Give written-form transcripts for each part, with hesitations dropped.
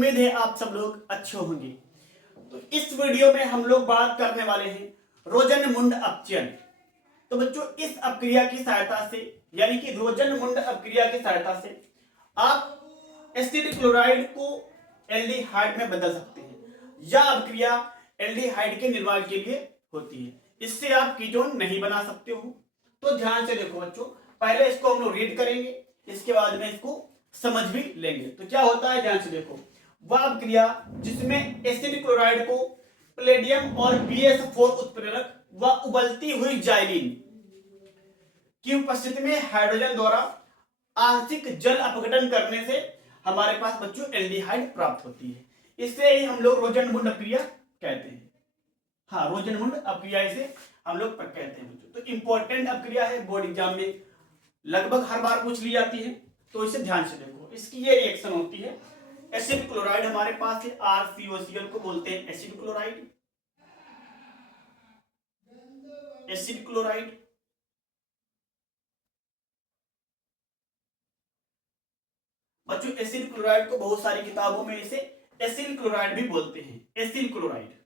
उम्मीद है आप सब लोग अच्छे होंगे। तो इस वीडियो में हम लोग बात करने वाले हैं रोजनमुंड अपचयन। तो बच्चों, इस अपक्रिया की सहायता से यानी कि रोजनमुंड अपक्रिया की सहायता से आप एसिड क्लोराइड को एल्डिहाइड में बदल सकते हैं। यह अपक्रिया एल्डिहाइड के निर्माण के लिए होती है। इससे आप कीटोन नहीं बना सकते हो। तो ध्यान से देखो बच्चों, पहले इसको हम लोग रीड करेंगे, इसके बाद में इसको समझ भी लेंगे। तो क्या होता है, ध्यान से देखो। वह अपक्रिया जिसमें एसिड क्लोराइड को पैलेडियम और BS4 उत्प्रेरक व उबलती हुई जाइलिन की उपस्थिति में हाइड्रोजन द्वारा आंशिक जल अपघटन करने से हमारे पास बच्चों एल्डिहाइड प्राप्त होती है। इसे ही हम लोग रोजनमुंड अपक्रिया कहते हैं। हाँ, रोजनमुंड अपक्रिया इसे हम लोग कहते हैं बच्चों। तो इंपॉर्टेंट अपक्रिया है, बोर्ड एग्जाम में लगभग हर बार पूछ ली जाती है। तो इसे ध्यान से देखो। इसकी ये रिएक्शन होती है। एसिड क्लोराइड हमारे पास है, RCOCl को बोलते हैं एसिड क्लोराइड। एसिड क्लोराइड बच्चों, एसिड क्लोराइड को बहुत सारी किताबों में इसे एसिल क्लोराइड भी बोलते हैं, एसिल क्लोराइड।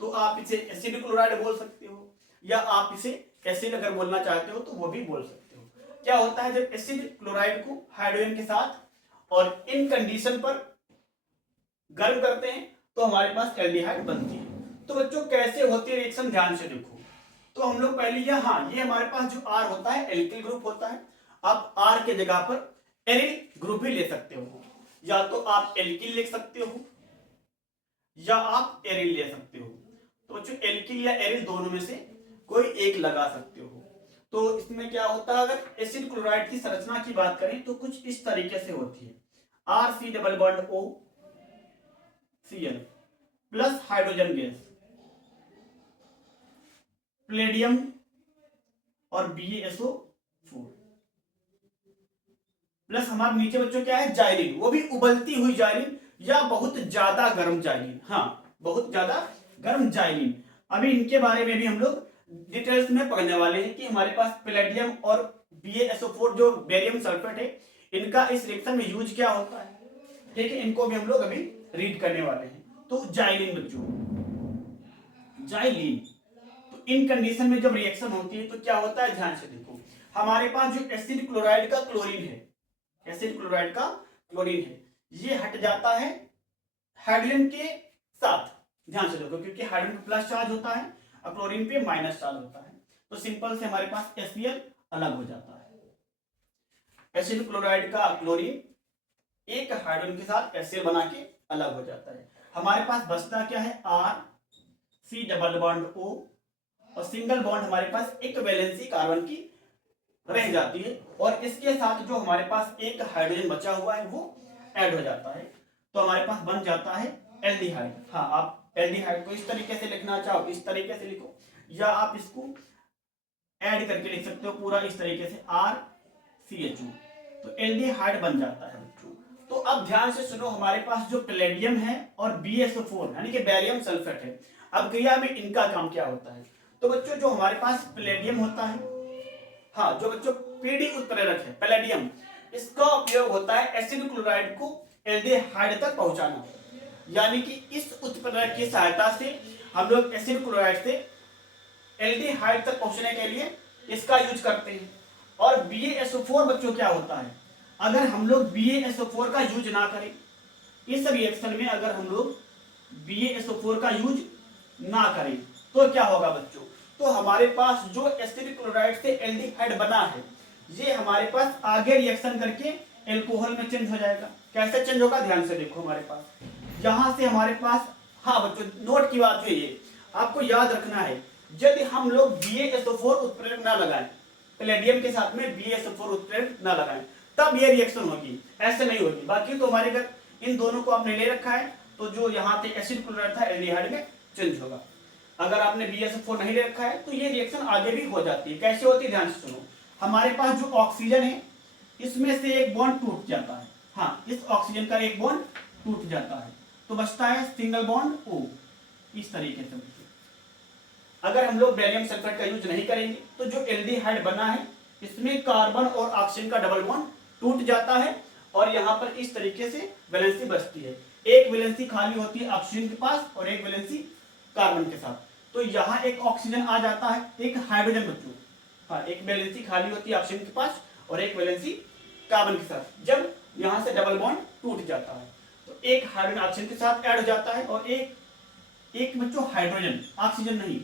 तो आप इसे एसिड क्लोराइड बोल सकते हो, या आप इसे एसिड अगर बोलना चाहते हो तो वो भी बोल सकते हो। क्या होता है, जब एसिड क्लोराइड को हाइड्रोजन के साथ और इन कंडीशन पर गर्म करते हैं तो हमारे पास एल्डिहाइड बनती है। तो बच्चों, कैसे होती है रिएक्शन, ध्यान से देखो। तो हम लोग पहले ये हमारे पास जो R होता है एल्किल ग्रुप होता है। आप R के जगह पर एरिल ग्रुप भी ले सकते हो, या तो आप एल्किल लिख सकते हो या आप एरिल ले सकते हो। तो बच्चों, एल्किल या एरिल दोनों में से कोई एक लगा सकते हो। तो इसमें क्या होता है, अगर एसिड क्लोराइड की संरचना की बात करें तो कुछ इस तरीके से होती है। RC double bond O Cl plus hydrogen gas, palladium और BaSO4 प्लस हमारे नीचे बच्चों क्या है, जाइलिन, वो भी उबलती हुई जाइलिन या बहुत ज्यादा गर्म जाइलिन। हाँ, बहुत ज्यादा गर्म जाइलिन। अभी इनके बारे में भी हम लोग डिटेल्स में पढ़ने वाले हैं कि हमारे पास पैलेडियम और BaSO4 जो बेरियम सल्फेट है, इनका इस रिएक्शन में यूज क्या होता है। ठीक है, इनको भी हम लोग अभी रीड करने वाले हैं। तो जाइलिन बच्चों, जाइलिन, तो इन कंडीशन में जब रिएक्शन होती है तो क्या होता है, ध्यान से देखो। हमारे पास जो एसिड क्लोराइड का क्लोरीन है, एसिड क्लोराइड का क्लोरीन है, ये हट जाता है हाइड्रोजन के साथ। ध्यान से देखो, क्योंकि हाइड्रोजन पे प्लस चार्ज होता है और क्लोरीन पे माइनस चार्ज होता है। तो सिंपल से हमारे पास HCl अलग हो जाता है। एसिड क्लोराइड का क्लोरीन एक हाइड्रोजन के साथ HCl बना के अलग हो जाता है। हमारे पास बचता क्या है, RC डबल बॉन्ड O और सिंगल बॉन्ड हमारे पास एक वैलेंसी कार्बन की रह जाती है, और इसके साथ जो हमारे पास एक हाइड्रोजन बचा हुआ है वो ऐड हो जाता है। तो हमारे पास बन जाता है एल्डिहाइड। हाँ, आप एल्डिहाइड को इस तरीके से लिखना चाहो इस तरीके से लिखो, या आप इसको ऐड करके लिख सकते हो पूरा इस तरीके से RCHO। तो एल्डिहाइड बन जाता है बच्चों। तो अब ध्यान से सुनो, हमारे पास जो पैलेडियम है और BaSO4 यानी कि बेरियम सल्फेट है, अब क्रिया में इनका काम क्या होता है। तो बच्चों, जो हमारे पास पैलेडियम होता है, हाँ, जो बच्चों PD उत्प्रेरक है पैलेडियम, इसका उपयोग होता है एसिड क्लोराइड को एल्डिहाइड तक पहुंचाना। यानी कि इस उत्प्रेरक की सहायता से हम लोग एसिड क्लोराइड से एल्डिहाइड तक पहुंचने के लिए इसका यूज करते हैं। और BaSO4 बच्चों क्या होता है, अगर हम लोग BaSO4 का यूज ना करें, इस रिएक्शन में अगर हम लोग BaSO4 का यूज ना करें तो क्या होगा बच्चों, तो हमारे पास जो एसिड क्लोराइड से एल्डिहाइड बना है, ये हमारे पास आगे रिएक्शन करके एल्कोहल में चेंज हो जाएगा। कैसे चेंज होगा, ध्यान से देखो। हमारे पास यहां से हमारे पास, हाँ बच्चों, नोट की बात है ये, आपको याद रखना है, यदि हम लोग BaSO4 उत्प्रेरक ना लगाएं, पैलेडियम के साथ में BaSO4 उत्प्रेरक ना लगाएं, तब ये रिएक्शन होगी, ऐसे नहीं होगी। बाकी तो हमारे घर इन दोनों को आपने ले रखा है, तो जो यहाँ पे एसिड क्लोराइड था एल्डिहाइड में चेंज होगा। अगर आपने BaSO4 नहीं ले रखा है तो ये रिएक्शन आगे भी हो जाती है। कैसे होती है, ध्यान से सुनो। हमारे पास जो ऑक्सीजन है, इसमें से एक बॉन्ड टूट जाता है। हाँ, इस ऑक्सीजन का एक बॉन्ड टूट जाता है, तो बचता है सिंगल बॉन्ड O इस तरीके से। अगर हम लोग बेरियम सल्फेट का यूज नहीं करेंगे तो जो एल्डिहाइड बना है, इसमें कार्बन और ऑक्सीजन का डबल बॉन्ड टूट जाता है और यहाँ पर इस तरीके से वैलेंसी बचती है। एक वैलेंसी खाली होती है ऑक्सीजन के पास और एक वैलेंसी कार्बन के साथ। तो यहाँ एक ऑक्सीजन आ जाता है, एक हाइड्रोजन बच्चों, हाँ एक वैलेंसी खाली होती है ऑक्सीजन के पास और एक वैलेंसी कार्बन के साथ। जब यहाँ से डबल बॉन्ड टूट जाता है तो एक हाइड्रोजन ऑक्सीजन के साथ ऐड हो जाता है और एक बच्चों हाइड्रोजन, ऑक्सीजन नहीं,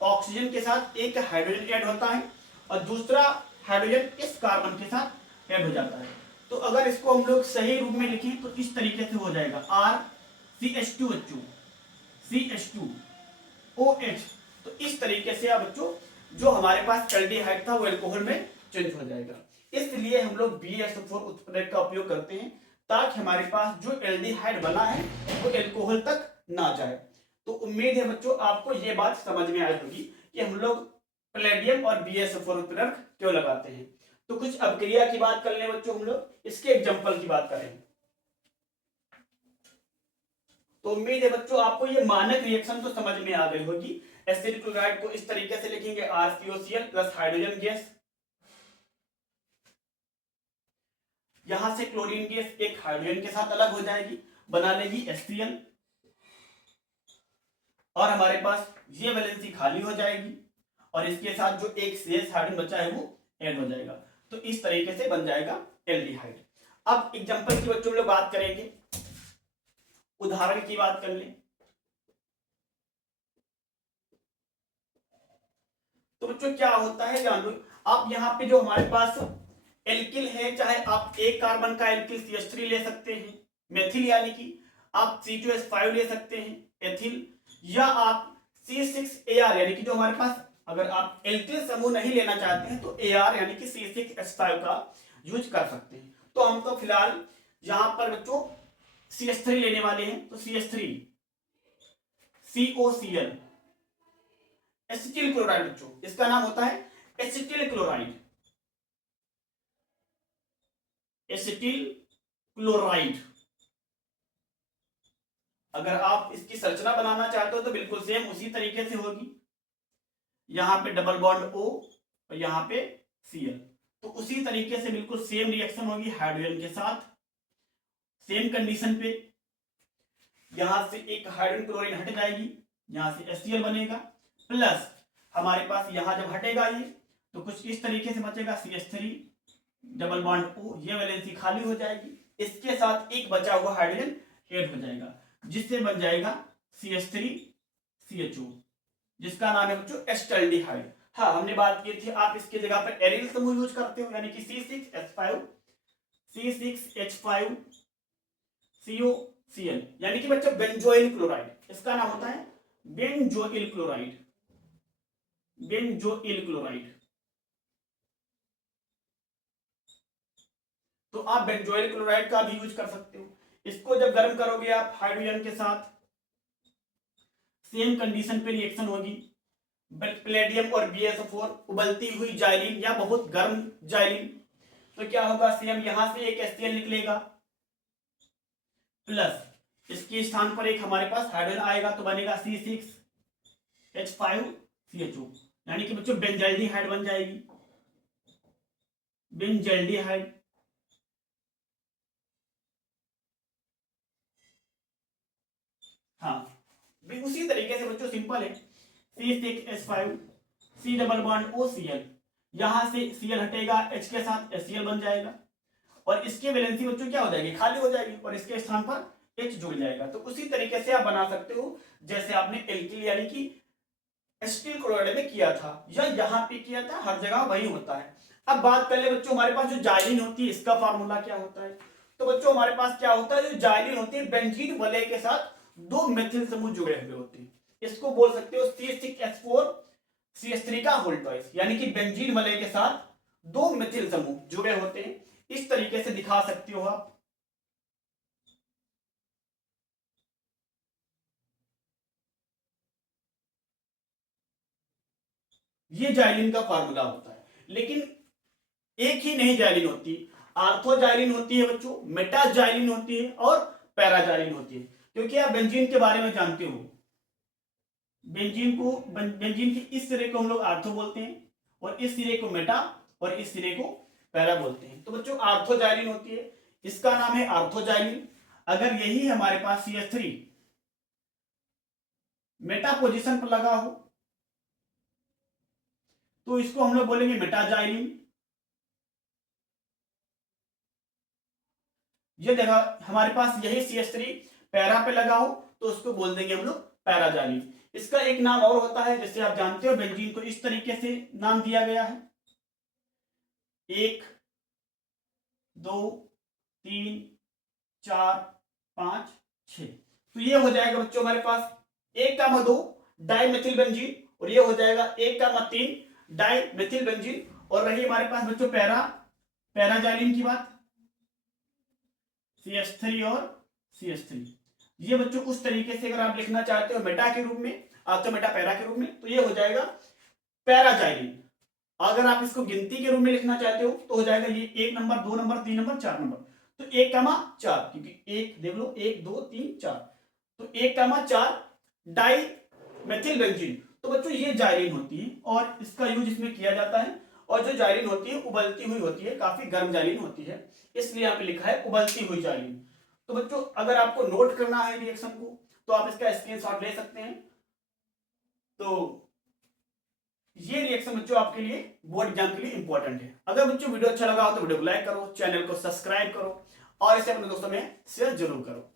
ऑक्सीजन के साथ एक हाइड्रोजन ऐड होता है और दूसरा हाइड्रोजन इस कार्बन के साथ ऐड हो जाता है। तो अगर इसको हम लोग सही रूप में लिखें तो इस तरीके से हो जाएगा RCH2 बच्चों, CH2OH। तो इस तरीके से आप बच्चों जो हमारे पास एल्डिहाइड था वो अल्कोहल में चेंज हो जाएगा। इसलिए हम लोग BSO4 उत्प्रेरक का उपयोग करते हैं ताकि हमारे पास जो एल्डिहाइड बना है वो अल्कोहल तक ना जाए। तो उम्मीद है बच्चों आपको ये बात समझ में आई होगी कि हम लोग पैलेडियम और BSO4 उत्प्रेरक क्यों लगाते हैं। तो कुछ अपक्रिया की बात कर लें बच्चों, हम लोग इसके एग्जांपल की बात करें। तो उम्मीद है बच्चों आपको ये मानक रिएक्शन तो समझ में आ गई होगी। एसिड क्लोराइड को इस तरीके से लिखेंगे RCOCl प्लस हाइड्रोजन गैस, यहां से क्लोरीन गैस एक हाइड्रोजन के साथ अलग हो जाएगी, बना लेगी HCl और हमारे पास ये वैलेंसी खाली हो जाएगी और इसके साथ जो एक शेष हाइड्रोजन बचा है वो ऐड हो जाएगा। तो इस तरीके से बन जाएगा एल्डिहाइड। अब एग्जांपल की बच्चों लोग बात करेंगे, उदाहरण की बात कर लें। तो बच्चों क्या होता है जान लो, आप यहाँ पे जो हमारे पास एल्किल है, चाहे आप एक कार्बन का एल्किल CH3 ले सकते हैं मेथिल, यानी कि आप C2H5 ले सकते हैं एथिल, या आप C6AR यानी कि जो हमारे पास, अगर आप एल्किल समूह नहीं लेना चाहते हैं तो AR यानी कि C6H5 का यूज कर सकते हैं। तो हम तो फिलहाल यहां पर बच्चों CH3 लेने वाले हैं। तो CH3 COCl एसिटिल क्लोराइड बच्चों, इसका नाम होता है एसिटिल क्लोराइड, एसिटिल क्लोराइड। अगर आप इसकी संरचना बनाना चाहते हो तो बिल्कुल सेम उसी तरीके से होगी, यहां पे डबल बॉन्ड O और यहां पे Cl। तो उसी तरीके से बिल्कुल सेम रिएक्शन होगी हाइड्रोजन के साथ, सेम कंडीशन पे। यहां से एक हाइड्रोजन क्लोरीन हट जाएगी, यहां से HCl बनेगा, प्लस हमारे पास यहां जब हटेगा ये तो कुछ इस तरीके से बचेगा CH3 डबल बॉन्ड O, ये वैलेंसी खाली हो जाएगी, इसके साथ एक बचा हुआ हाइड्रोजन ऐड हो जाएगा जिससे बन जाएगा CH3CHO, जिसका नाम है बच्चों एस्टल्डिहाइड। हाँ हमने बात की थी आप इसकी जगह पर एरिल समूह यूज करते हो, यानी कि C6H5COCl, यानी कि बच्चों बेंजोइल क्लोराइड, इसका नाम होता है बेंजोइल क्लोराइड, बेंजोइल क्लोराइड। तो आप बेंजोइल क्लोराइड का भी यूज कर सकते हो। इसको जब गर्म करोगे आप हाइड्रोजन के साथ, सेम कंडीशन पे रिएक्शन होगी, पैलेडियम और BSO4 उबलती हुई जाइलिन या बहुत गर्म जाइलिन। तो क्या होगा, सेम यहां से एक HCl निकलेगा, प्लस इसके स्थान पर एक हमारे पास हाइड्रोजन आएगा तो बनेगा C6H5CHO, यानी कि बच्चों बेंजल्डिहाइड बन जाएगी, बेंजल्डिहाइड। हाँ उसी तरीके से बच्चों सिंपल है, C6H5 C double bond OCl, यहां से Cl हटेगा, H के साथ HCl बन जाएगा और इसकी वैलेंसी बच्चों क्या हो जाएगी, खाली हो जाएगी और इसके स्थान पर H जुड़ जाएगा। तो उसी तरीके से आप बना सकते हो जैसे आपने एल्किल यानी कि एसिटिल क्लोराइड में किया था या यहाँ पे किया था, हर जगह वही होता है। अब बात कर ले बच्चों हमारे पास जो जाइलिन होती है इसका फार्मूला क्या होता है। तो बच्चों हमारे पास क्या होता है, जो जाइलिन होती है बेंजीन वलय के साथ दो मेथिल समूह जुड़े हुए होते हैं, इसको बोल सकते हो C6H4CH3 का होल ट्वाइस, यानी कि बेंजीन वलय के साथ दो मेथिल समूह जुड़े होते हैं। इस तरीके से दिखा सकते हो आप। ये जाइलिन का फार्मूला होता है, लेकिन एक ही नहीं जाइलिन होती, आर्थोजाइलिन होती है बच्चों, मेटाजाइलिन होती है और पैराजाइलिन होती है। क्योंकि आप बेंजीन के बारे में जानते हो, बेंजीन के इस सिरे को हम लोग आर्थो बोलते हैं और इस सिरे को मेटा और इस सिरे को पैरा बोलते हैं। तो बच्चों आर्थोजाइलिन होती है, इसका नाम है आर्थोजाइलिन। अगर यही हमारे पास CH3 मेटा पोजीशन पर लगा हो तो इसको हम लोग बोलेंगे मेटाजाइलिन। ये देखा हमारे पास यही CH3 पैरा पे लगा हो तो उसको बोल देंगे हम लोग पैराजाइलिन। इसका एक नाम और होता है, जैसे आप जानते हो बेंजीन को इस तरीके से नाम दिया गया है, 1 2 3 4 5 6। तो ये हो जाएगा बच्चों हमारे पास 1,2 डाइमेथिल बेंजीन, और ये हो जाएगा 1,3 डाइमेथिल बेंजीन। और रही हमारे पास बच्चों पैराजाइलिन की बात, CH3 और CH3। ये बच्चों उस तरीके से अगर आप लिखना चाहते हो मेटा के रूप में, तो मेटा पैरा के रूप में, तो ये हो जाएगा पैराजाइलिन। अगर आप इसको गिनती के रूप में लिखना चाहते हो तो हो जाएगा ये 1 नंबर 2 नंबर 3 नंबर 4 नंबर। तो 1,4, क्योंकि 1 देख लो 1 2 3 4, तो 1,4 डाई मेथिल बेंजीन। तो बच्चों ये जाइलिन होती है और इसका यूज इसमें किया जाता है। और जो जाइलिन होती है उबलती हुई होती है, काफी गर्म जाइलिन होती है, इसलिए यहाँ पे लिखा है उबलती हुई जाइलिन। तो बच्चों अगर आपको नोट करना है रिएक्शन को तो आप इसका स्क्रीनशॉट ले सकते हैं। तो ये रिएक्शन बच्चों आपके लिए बोर्ड एग्जाम के लिए इंपॉर्टेंट है। अगर बच्चों वीडियो अच्छा लगा हो तो वीडियो को लाइक करो, चैनल को सब्सक्राइब करो और इसे अपने दोस्तों में शेयर जरूर करो।